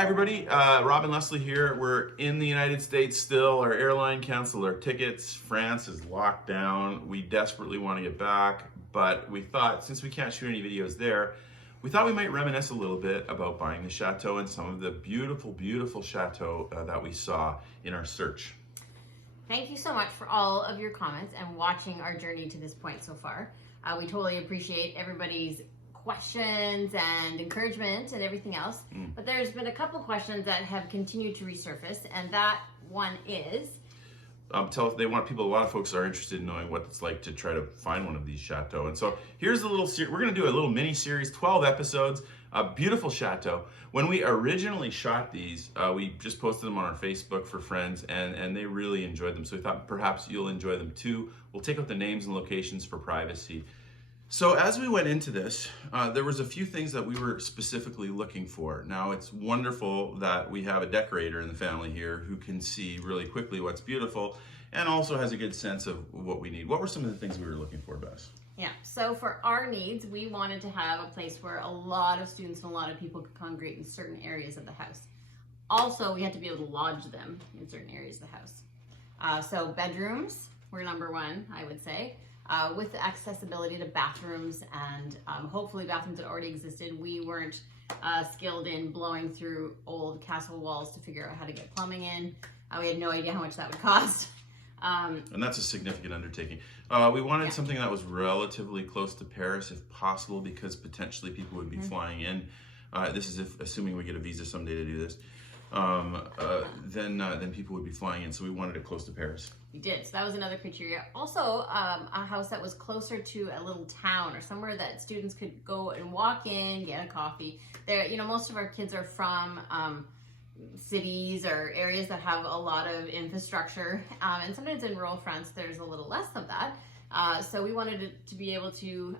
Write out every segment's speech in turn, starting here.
Hi everybody, Rob and Leslie here. We're in the United States still. Our airline canceled our tickets. France is locked down. We desperately want to get back, but we thought since we can't shoot any videos there, we thought we might reminisce a little bit about buying the Chateau and some of the beautiful, beautiful Chateau that we saw in our search. Thank you so much for all of your comments and watching our journey to this point so far. We totally appreciate everybody's questions and encouragement and everything else. But there's been a couple questions that have continued to resurface, and that one is They want people. A lot of folks are interested in knowing what it's like to try to find one of these Chateau. And so here's a little series. We're going to do a little mini series, 12 episodes, a beautiful Chateau. When we originally shot these, we just posted them on our Facebook for friends, and they really enjoyed them. So we thought perhaps you'll enjoy them too. We'll take out the names and locations for privacy. So as we went into this, there was a few things that we were specifically looking for. Now, it's wonderful that we have a decorator in the family here who can see really quickly what's beautiful and also has a good sense of what we need. What were some of the things we were looking for, Bess? Yeah, so for our needs, we wanted to have a place where a lot of students and a lot of people could congregate in certain areas of the house. Also, we had to be able to lodge them in certain areas of the house. So bedrooms were number one, I would say. With accessibility to bathrooms and hopefully bathrooms that already existed. We weren't skilled in blowing through old castle walls to figure out how to get plumbing in. We had no idea how much that would cost. And that's a significant undertaking. We wanted something that was relatively close to Paris if possible, because potentially people would be flying in. This is assuming we get a visa someday to do this. Then people would be flying in, so we wanted it close to Paris. We did, so that was another criteria. Also, a house that was closer to a little town or somewhere that students could go and walk in, get a coffee. There, most of our kids are from cities or areas that have a lot of infrastructure, and sometimes in rural France there's a little less of that. So we wanted it to be able to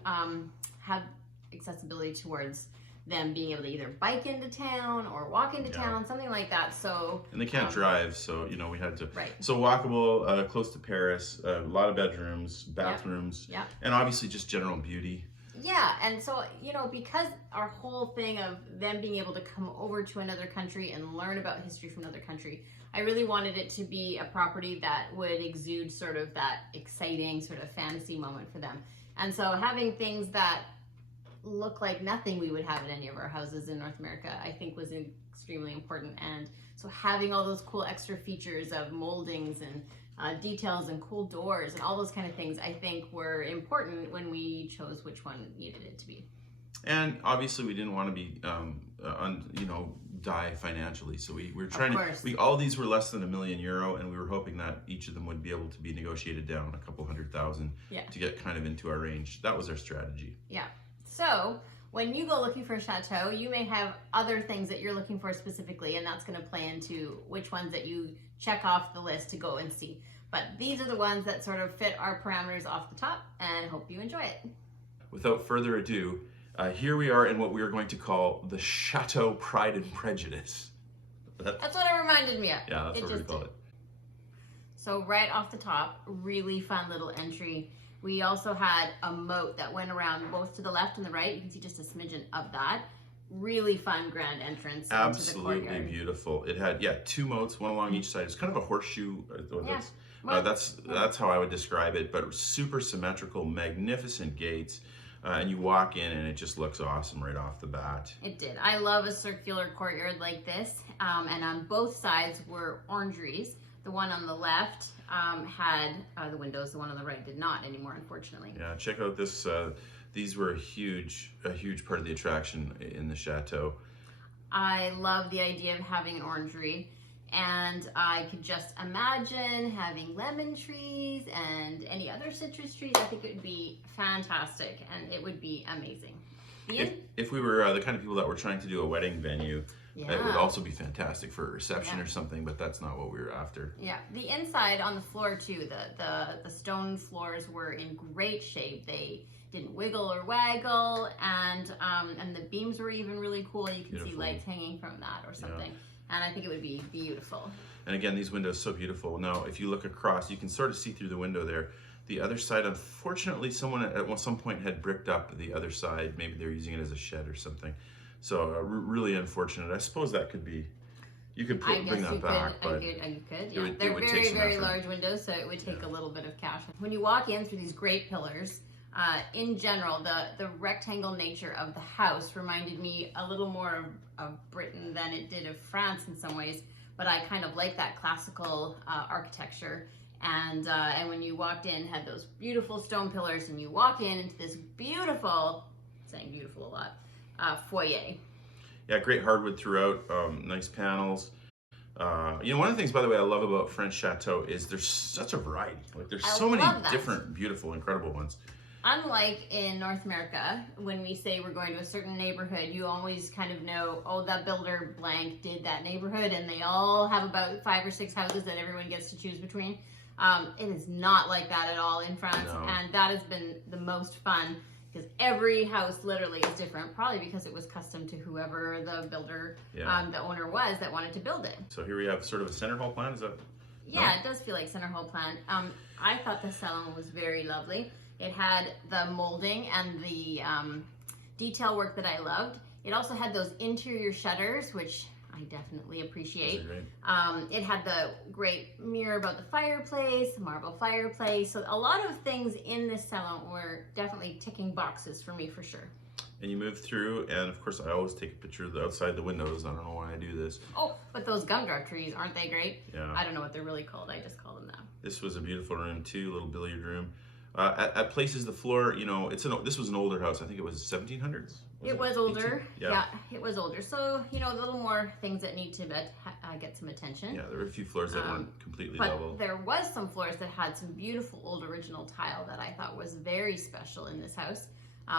have accessibility towards them being able to either bike into town or walk into town, something like that. So and they can't drive, so we had to. Right. So walkable, close to Paris, a lot of bedrooms, bathrooms, and obviously just general beauty. Yeah, and so because our whole thing of them being able to come over to another country and learn about history from another country, I really wanted it to be a property that would exude sort of that exciting sort of fantasy moment for them. And so having things that look like nothing we would have in any of our houses in North America, I think was extremely important. And so having all those cool extra features of moldings and details and cool doors and all those kind of things, I think were important when we chose which one needed it to be. And obviously we didn't want to be, die financially. So we were trying to, all these were less than €1 million, and we were hoping that each of them would be able to be negotiated down a couple $100,000 to get kind of into our range. That was our strategy. Yeah. So when you go looking for a Chateau, you may have other things that you're looking for specifically, and that's going to play into which ones that you check off the list to go and see. But these are the ones that sort of fit our parameters off the top, and hope you enjoy it. Without further ado, here we are in what we are going to call the Chateau Pride and Prejudice. That's what it reminded me of. Yeah, that's what we call it. So right off the top, really fun little entry. We also had a moat that went around both to the left and the right. You can see just a smidgen of that. Really fun grand entrance. Absolutely into the courtyard. Beautiful. It had two moats, one along each side. It's kind of a horseshoe. That's how I would describe it, but super symmetrical, magnificent gates. And you walk in and it just looks awesome right off the bat. It did. I love a circular courtyard like this. And on both sides were orangeries. The one on the left had the windows. The one on the right did not anymore, unfortunately. Yeah, check out this. These were a huge part of the attraction in the Chateau. I love the idea of having an orangery, and I could just imagine having lemon trees and any other citrus trees. I think it would be fantastic, and it would be amazing. If we were the kind of people that were trying to do a wedding venue, it would also be fantastic for a reception or something, but that's not what we were after. Yeah, the inside on the floor too, the stone floors were in great shape. They didn't wiggle or waggle, and the beams were even really cool. You can see lights hanging from that or something. And I think it would be beautiful. And again, these windows so beautiful. Now, if you look across, you can sort of see through the window there. The other side, unfortunately, someone at some point had bricked up the other side. Maybe they're using it as a shed or something. So really unfortunate. I suppose that could be, you could I guess bring that back, but you could. Yeah. it They're would take very, some very effort. large windows, so it would take a little bit of cash. When you walk in through these great pillars, in general, the rectangle nature of the house reminded me a little more of Britain than it did of France in some ways. But I kind of like that classical architecture. And when you walked in, had those beautiful stone pillars, and you walk into this beautiful, saying beautiful a lot, foyer. Yeah, great hardwood throughout, nice panels. You know, one of the things, by the way, I love about French Chateau is there's such a variety. Like, there's so many different, beautiful, incredible ones. Unlike in North America, when we say we're going to a certain neighborhood, you always kind of know, oh, that builder blank did that neighborhood, and they all have about 5 or 6 houses that everyone gets to choose between. It is not like that at all in France, and that has been the most fun, because every house literally is different, probably because it was custom to whoever the builder, the owner was that wanted to build it. So here we have sort of a center hall plan, is that? Yeah, it does feel like center hall plan. I thought the salon was very lovely. It had the molding and the detail work that I loved. It also had those interior shutters, which I definitely appreciate. It had the great mirror above the fireplace, the marble fireplace. So a lot of things in this salon were definitely ticking boxes for me, for sure. And you move through, and of course I always take a picture of the outside the windows. I don't know why I do this. Oh, but those gumdrop trees, aren't they great? Yeah. I don't know what they're really called. I just call them that. This was a beautiful room too, little billiard room. At places, the floor, you know, this was an older house. I think it was 1700s. It was older. 18? Yeah, it was older. So, you know, a little more things that need to get some attention. Yeah, there were a few floors that weren't completely level. But there was some floors that had some beautiful old original tile that I thought was very special in this house.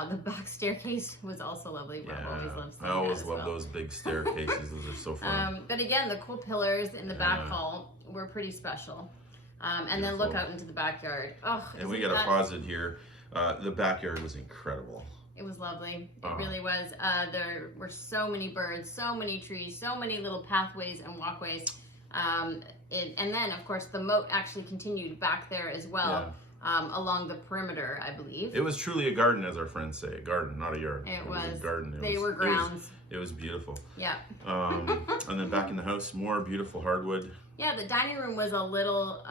The back staircase was also lovely. Yeah, I always love those big staircases. Those are so fun. But again, the cool pillars in the back hall were pretty special. And then look out into the backyard. Oh, and we got to pause it here. The backyard was incredible. It was lovely. It really was. There were so many birds, so many trees, so many little pathways and walkways. And then, of course, the moat actually continued back there as well, along the perimeter, I believe. It was truly a garden, as our friends say. A garden, not a yard. It was a garden. They were grounds. It was beautiful. Yeah. And then back in the house, more beautiful hardwood. Yeah, the dining room was a little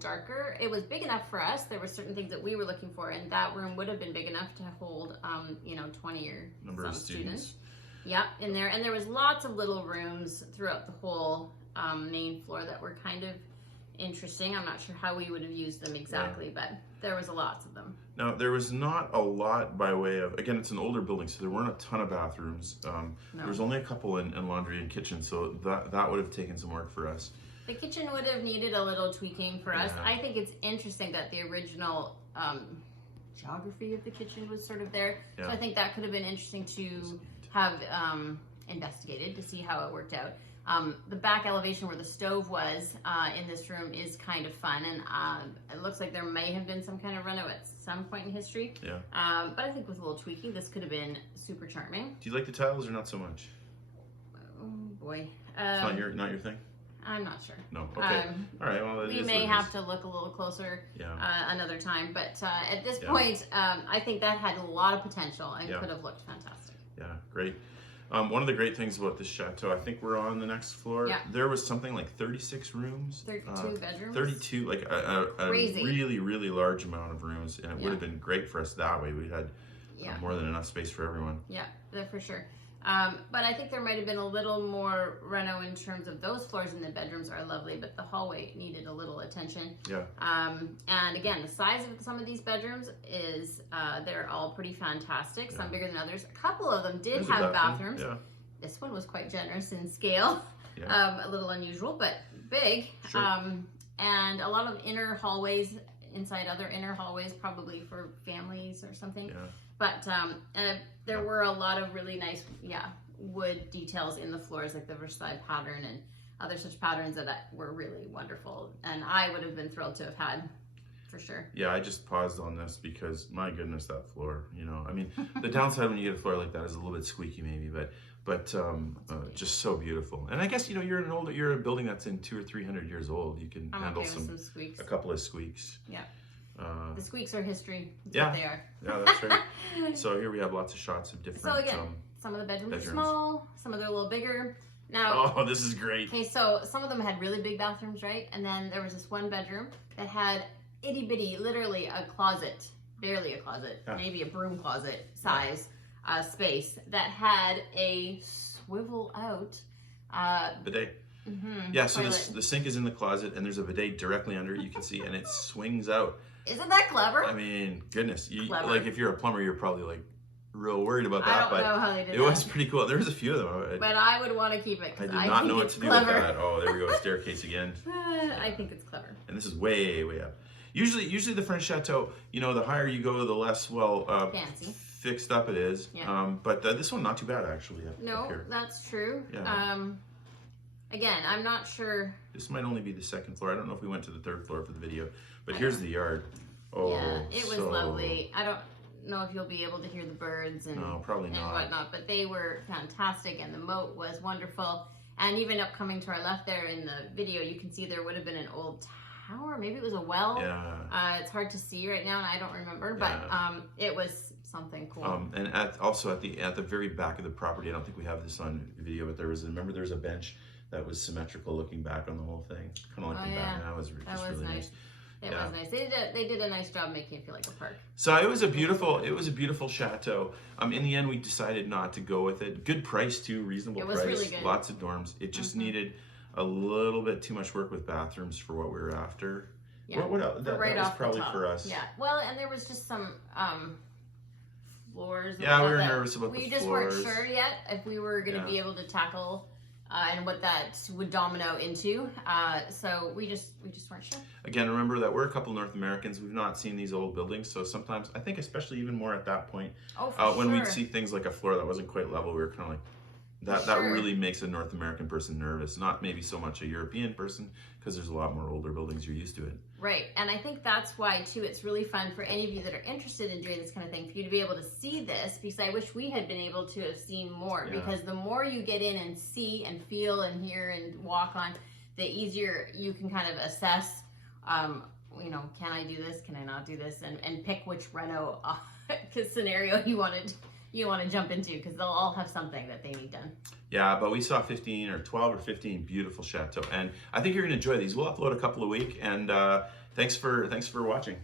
darker. It was big enough for us. There were certain things that we were looking for, and that room would have been big enough to hold, 20 or number of students. Yeah, in there. And there was lots of little rooms throughout the whole main floor that were kind of interesting. I'm not sure how we would have used them exactly, but there was lots of them. Now, there was not a lot by way of, again, it's an older building, so there weren't a ton of bathrooms. There was only a couple in laundry and kitchen, so that would have taken some work for us. The kitchen would have needed a little tweaking for us. I think it's interesting that the original geography of the kitchen was sort of there. So I think that could have been interesting to have investigated to see how it worked out. The back elevation where the stove was in this room is kind of fun, and it looks like there may have been some kind of reno at some point in history. Yeah. But I think with a little tweaking, this could have been super charming. Do you like the tiles or not so much? Oh boy. It's not your thing? I'm not sure. No. Okay. All right. Well, we may have to look a little closer another time, but at this point, I think that had a lot of potential and could have looked fantastic. Yeah, great. One of the great things about this chateau, I think we're on the next floor. Yeah. There was something like 36 rooms. 32 bedrooms. 32, like a really, really large amount of rooms, and it would have been great for us that way. We had more than enough space for everyone. Yeah, for sure. But I think there might have been a little more reno in terms of those floors, and the bedrooms are lovely, but the hallway needed a little attention. Yeah. And again, the size of some of these bedrooms is, they're all pretty fantastic. Some bigger than others. A couple of them did have bathrooms. Yeah. This one was quite generous in scale. Yeah. A little unusual, but big. Sure. And a lot of inner hallways, inside other inner hallways, probably for families or something. Yeah. But there were a lot of really nice, wood details in the floors, like the Versailles pattern and other such patterns that were really wonderful. And I would have been thrilled to have had, for sure. Yeah, I just paused on this because, my goodness, that floor, I mean, the downside when you get a floor like that is a little bit squeaky maybe, but just so beautiful. And I guess, you're a building that's in 200 or 300 years old. You can handle some squeaks. A couple of squeaks. Yeah. The squeaks are history. That's yeah, what they are. Yeah, that's right. So here we have lots of shots of different Some of the bedrooms are small, some of them are a little bigger. Now, oh, this is great. Okay, so some of them had really big bathrooms, right? And then there was this one bedroom that had itty bitty, literally a closet, barely a closet, maybe a broom closet size space that had a swivel out bidet. Yeah, so the sink is in the closet and there's a bidet directly under it, you can see, and it swings out. Isn't that clever? I mean, goodness. Like if you're a plumber, you're probably like real worried about that. I don't know how they did it was pretty cool. There was a few of them. But I would want to keep it. I did not know what to do with that. Oh, there we go, staircase again. I think it's clever. And this is way, way up. Usually the French Chateau, you know, the higher you go, the less fancy. Fixed up it is. Yeah. But this one, not too bad actually. No, that's true. Yeah. Again, I'm not sure. This might only be the second floor. I don't know if we went to the third floor for the video, but here's the yard. Oh, yeah, it was lovely. I don't know if you'll be able to hear the birds and, probably not. And whatnot, but they were fantastic, and the moat was wonderful. And even up coming to our left there in the video, you can see there would have been an old tower. Maybe it was a well. Yeah. It's hard to see right now, and I don't remember, but it was something cool. And also at the very back of the property, I don't think we have this on video, but there was a bench that was symmetrical looking back on the whole thing, kind of like the back. That was really nice. It was nice. They did a nice job making it feel like a park. So it was a beautiful chateau. In the end, we decided not to go with it. Good price too, reasonable price. It was really good. Lots of dorms. It just needed a little bit too much work with bathrooms for what we were after. Yeah. What else? That was probably for us. Yeah. Well, and there was just some floors. Yeah, we were nervous about the floors. We just weren't sure yet if we were going to be able to tackle. And what that would domino into, so we just weren't sure. Again, remember that we're a couple North Americans. We've not seen these old buildings, so sometimes I think, especially even more at that point, when we'd see things like a floor that wasn't quite level, we were kind of like, that really makes a North American person nervous. Not maybe so much a European person, because there's a lot more older buildings. You're used to it. Right, and I think that's why too it's really fun for any of you that are interested in doing this kind of thing, for you to be able to see this, because I wish we had been able to have seen more, because the more you get in and see and feel and hear and walk on, the easier you can kind of assess, you know, can I do this, can I not do this, and pick which reno scenario you want to jump into, because they'll all have something that they need done. Yeah, but we saw 15 or 12 or 15 beautiful chateaux, and I think you're going to enjoy these. We'll upload a couple a week, and thanks for watching.